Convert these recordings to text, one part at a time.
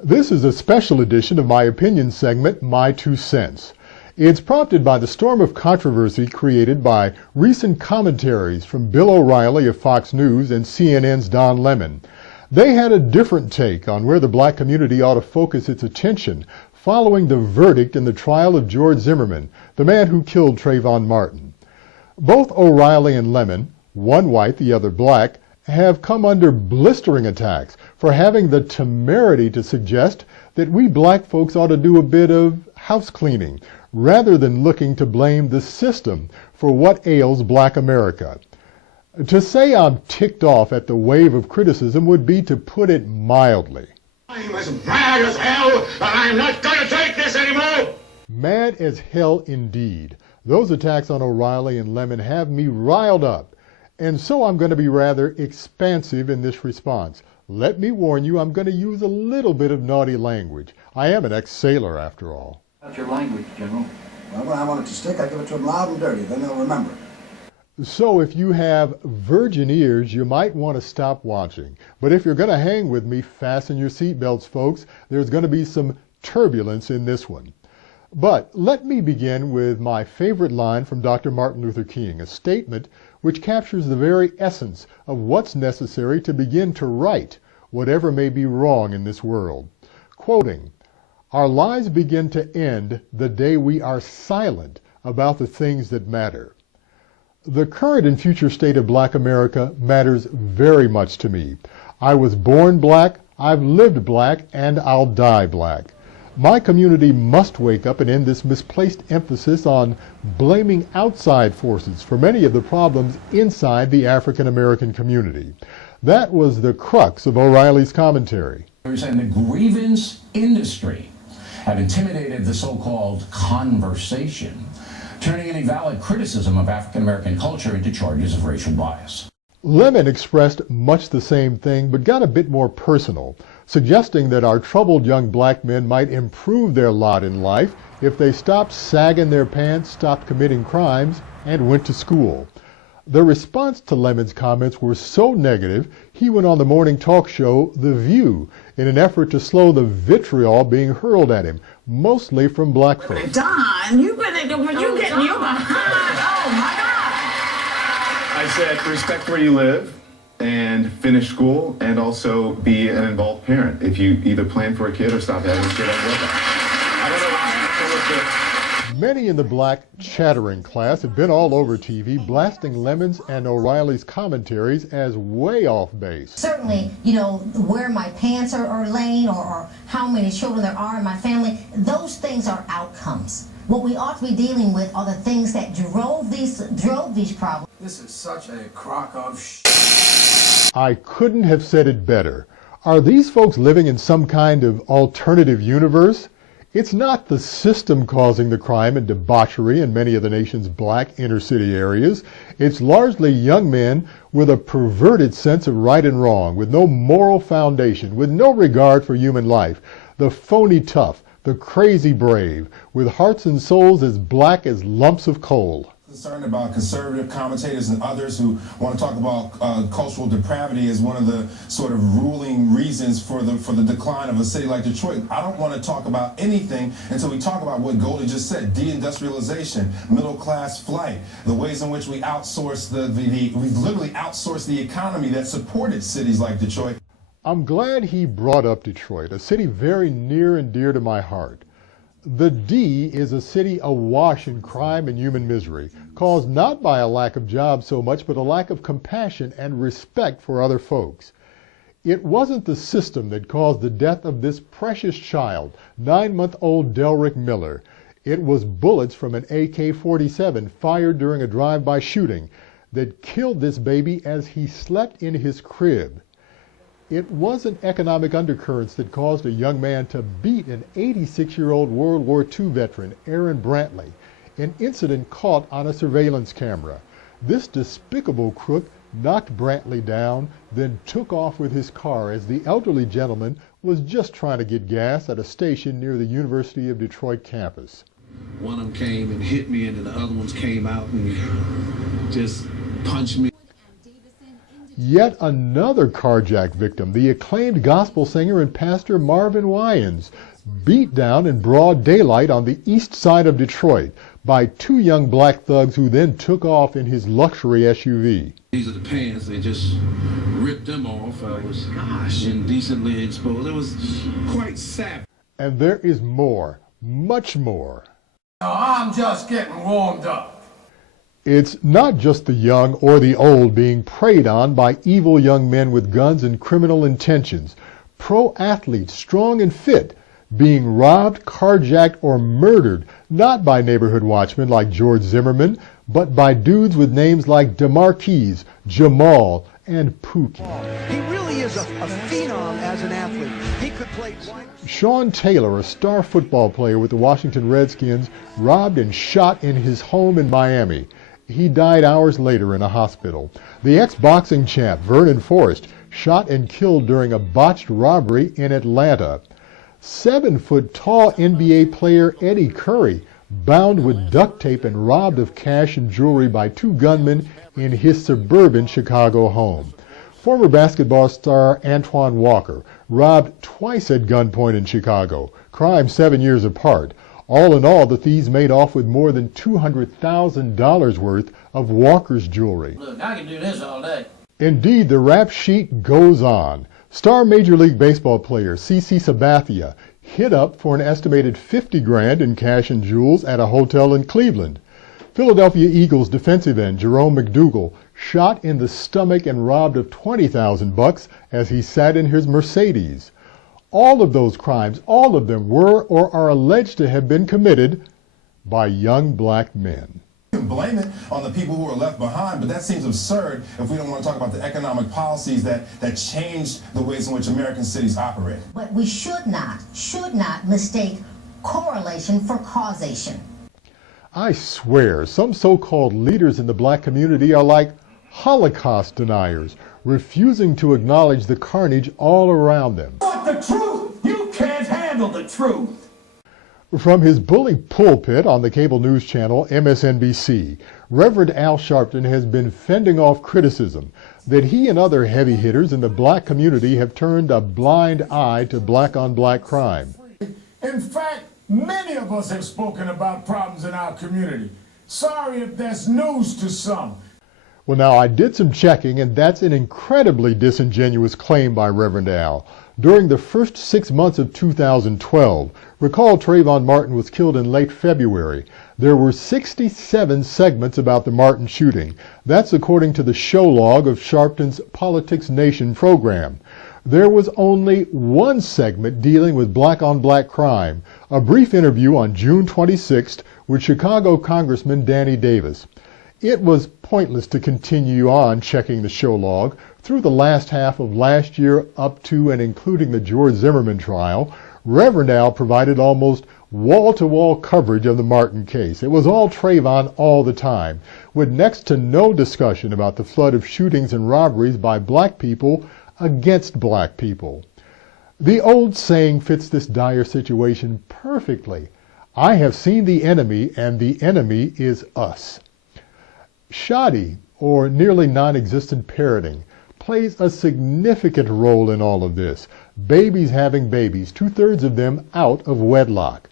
This is a special edition of my opinion segment, My Two Cents. It's prompted by the storm of controversy created by recent commentaries from Bill O'Reilly of Fox News and CNN's Don Lemon. They had a different take on where the black community ought to focus its attention following the verdict in the trial of George Zimmerman, the man who killed Trayvon Martin. Both O'Reilly and Lemon, one white, the other black, have come under blistering attacks for having the temerity to suggest that we black folks ought to do a bit of house cleaning rather than looking to blame the system for what ails black America. To say I'm ticked off at the wave of criticism would be to put it mildly. I'm as mad as hell, and I'm not going to take this anymore! Mad as hell indeed. Those attacks on O'Reilly and Lemon have me riled up. And so I'm going to be rather expansive in this response. Let me warn you, I'm going to use a little bit of naughty language. I am an ex-sailor, after all. That's your language, General. Well, when I want it to stick, I give it to them loud and dirty. Then they'll remember it. So if you have virgin ears, you might want to stop watching. But if you're going to hang with me, fasten your seatbelts, folks. There's going to be some turbulence in this one. But let me begin with my favorite line from Dr. Martin Luther King, a statement which captures the very essence of what's necessary to begin to right whatever may be wrong in this world. Quoting, "Our lives begin to end the day we are silent about the things that matter." The current and future state of black America matters very much to me. I was born black, I've lived black, and I'll die black. My community must wake up and end this misplaced emphasis on blaming outside forces for many of the problems inside the African American community. That was the crux of O'Reilly's commentary. And the grievance industry have intimidated the so-called conversation, turning any valid criticism of African American culture into charges of racial bias. Lemon expressed much the same thing, but got a bit more personal, suggesting that our troubled young black men might improve their lot in life if they stopped sagging their pants, stopped committing crimes, and went to school. The response to Lemon's comments were so negative, he went on the morning talk show The View in an effort to slow the vitriol being hurled at him, mostly from black folks. Don, you getting you behind. Oh my God. I said respect where you live and finish school and also be an involved parent if you either plan for a kid or stop having a kid on wedlock. I don't know. Many in the black chattering class have been all over TV blasting Lemon's and O'Reilly's commentaries as way off base. Certainly, where my pants are laying or how many children there are in my family, those things are outcomes. What we ought to be dealing with are the things that drove these problems. This is such a crock of I couldn't have said it better. Are these folks living in some kind of alternative universe? It's not the system causing the crime and debauchery in many of the nation's black inner-city areas. It's largely young men with a perverted sense of right and wrong, with no moral foundation, with no regard for human life. The phony tough, the crazy brave, with hearts and souls as black as lumps of coal. Concerned about conservative commentators and others who want to talk about cultural depravity as one of the sort of ruling reasons for the decline of a city like Detroit. I don't want to talk about anything until we talk about what Goldie just said: deindustrialization, middle class flight, the ways in which we outsource we literally outsourced the economy that supported cities like Detroit. I'm glad he brought up Detroit, a city very near and dear to my heart. The D is a city awash in crime and human misery, caused not by a lack of jobs so much, but a lack of compassion and respect for other folks. It wasn't the system that caused the death of this precious child, 9-month-old Delrick Miller. It was bullets from an AK-47 fired during a drive-by shooting that killed this baby as he slept in his crib. It wasn't economic undercurrents that caused a young man to beat an 86-year-old World War II veteran, Aaron Brantley, an incident caught on a surveillance camera. This despicable crook knocked Brantley down, then took off with his car as the elderly gentleman was just trying to get gas at a station near the University of Detroit campus. One of them came and hit me, and then the other ones came out and just punched me. Yet another carjacked victim, the acclaimed gospel singer and pastor Marvin Winans, beat down in broad daylight on the east side of Detroit by two young black thugs who then took off in his luxury SUV. These are the pants. They just ripped them off. I was, indecently exposed. It was quite savage. And there is more, much more. Now, I'm just getting warmed up. It's not just the young or the old being preyed on by evil young men with guns and criminal intentions. Pro athletes, strong and fit, being robbed, carjacked, or murdered, not by neighborhood watchmen like George Zimmerman, but by dudes with names like DeMarquise, Jamal, and Pookie. He really is a phenom as an athlete. He could play. Sean Taylor, a star football player with the Washington Redskins, robbed and shot in his home in Miami. He died hours later in a hospital. The ex-boxing champ, Vernon Forrest, shot and killed during a botched robbery in Atlanta. 7-foot-tall NBA player Eddie Curry, bound with duct tape and robbed of cash and jewelry by two gunmen in his suburban Chicago home. Former basketball star Antoine Walker, robbed twice at gunpoint in Chicago, crimes 7 years apart. All in all, the thieves made off with more than $200,000 worth of Walker's jewelry. Look, I can do this all day. Indeed, the rap sheet goes on. Star Major League Baseball player CeCe Sabathia hit up for an estimated $50,000 in cash and jewels at a hotel in Cleveland. Philadelphia Eagles defensive end Jerome McDougal shot in the stomach and robbed of $20,000 as he sat in his Mercedes. All of those crimes, all of them were or are alleged to have been committed by young black men. You can blame it on the people who are left behind, but that seems absurd if we don't want to talk about the economic policies that changed the ways in which American cities operate. But we should not mistake correlation for causation. I swear, some so-called leaders in the black community are like Holocaust deniers, refusing to acknowledge the carnage all around them. But the truth! You can't handle the truth! From his bully pulpit on the cable news channel MSNBC, Reverend Al Sharpton has been fending off criticism that he and other heavy hitters in the black community have turned a blind eye to black-on-black crime. In fact, many of us have spoken about problems in our community. Sorry if that's news to some. Well, now, I did some checking, and that's an incredibly disingenuous claim by Reverend Al. During the first 6 months of 2012, recall Trayvon Martin was killed in late February. There were 67 segments about the Martin shooting. That's according to the show log of Sharpton's Politics Nation program. There was only one segment dealing with black-on-black crime, a brief interview on June 26th with Chicago Congressman Danny Davis. It was pointless to continue on checking the show log. Through the last half of last year up to and including the George Zimmerman trial, Reverend Al provided almost wall-to-wall coverage of the Martin case. It was all Trayvon all the time, with next to no discussion about the flood of shootings and robberies by black people against black people. The old saying fits this dire situation perfectly. I have seen the enemy, and the enemy is us. Shoddy, or nearly non-existent parenting, plays a significant role in all of this. Babies having babies, 2/3 of them out of wedlock.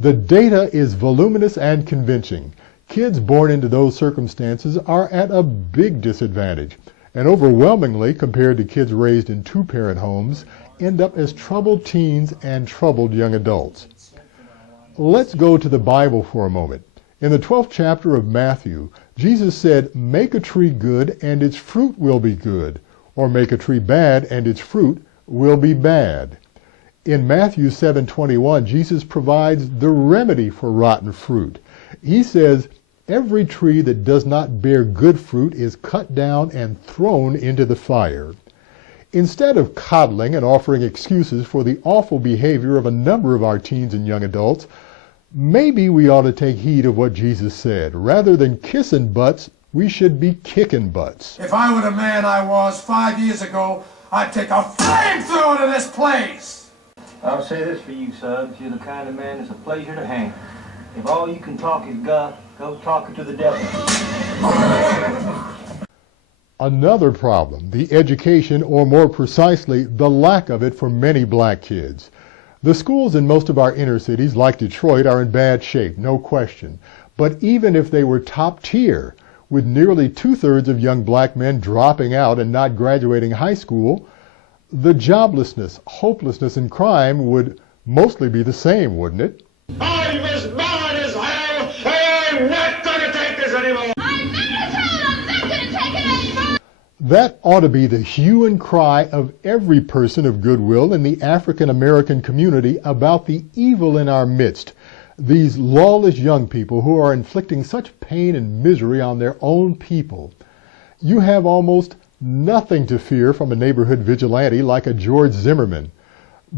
The data is voluminous and convincing. Kids born into those circumstances are at a big disadvantage, and overwhelmingly, compared to kids raised in two-parent homes, end up as troubled teens and troubled young adults. Let's go to the Bible for a moment. In the 12th chapter of Matthew, Jesus said, "Make a tree good and its fruit will be good," or "Make a tree bad and its fruit will be bad." In Matthew 7:21, Jesus provides the remedy for rotten fruit. He says, "Every tree that does not bear good fruit is cut down and thrown into the fire." Instead of coddling and offering excuses for the awful behavior of a number of our teens and young adults, maybe we ought to take heed of what Jesus said. Rather than kissing butts, we should be kicking butts. If I were the man I was 5 years ago, I'd take a flamethrower to this place! I'll say this for you, Suggs. You're the kind of man that's a pleasure to hang. If all you can talk is guff, go talk it to the devil. Another problem, the education, or more precisely, the lack of it for many black kids. The schools in most of our inner cities, like Detroit, are in bad shape, no question. But even if they were top tier, with nearly 2/3 of young black men dropping out and not graduating high school, the joblessness, hopelessness, and crime would mostly be the same, wouldn't it? I'm as mad as hell, and I'm not gonna take this anymore! I'm mad as hell and I'm not gonna take it anymore! That ought to be the hue and cry of every person of goodwill in the African American community about the evil in our midst. These lawless young people who are inflicting such pain and misery on their own people. You have almost nothing to fear from a neighborhood vigilante like a George Zimmerman,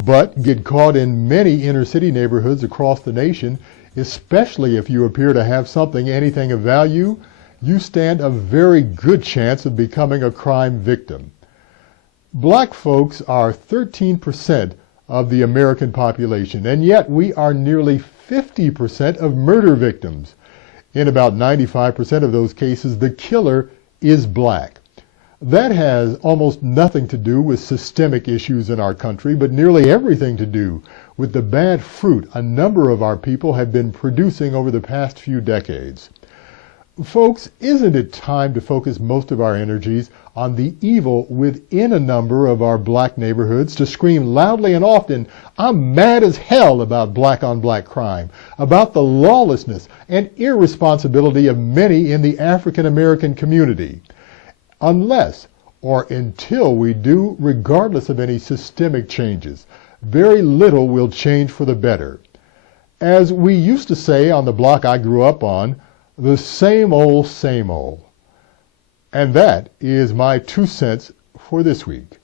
but get caught in many inner city neighborhoods across the nation, especially if you appear to have anything of value, you stand a very good chance of becoming a crime victim. Black folks are 13% of the American population, and yet we are nearly 50% of murder victims. In about 95% of those cases, the killer is black. That has almost nothing to do with systemic issues in our country, but nearly everything to do with the bad fruit a number of our people have been producing over the past few decades. Folks, isn't it time to focus most of our energies on the evil within a number of our black neighborhoods, to scream loudly and often, "I'm mad as hell" about black-on-black crime, about the lawlessness and irresponsibility of many in the African American community? Unless or until we do, regardless of any systemic changes, very little will change for the better. As we used to say on the block I grew up on, the same old, same old. And that is my 2 cents for this week.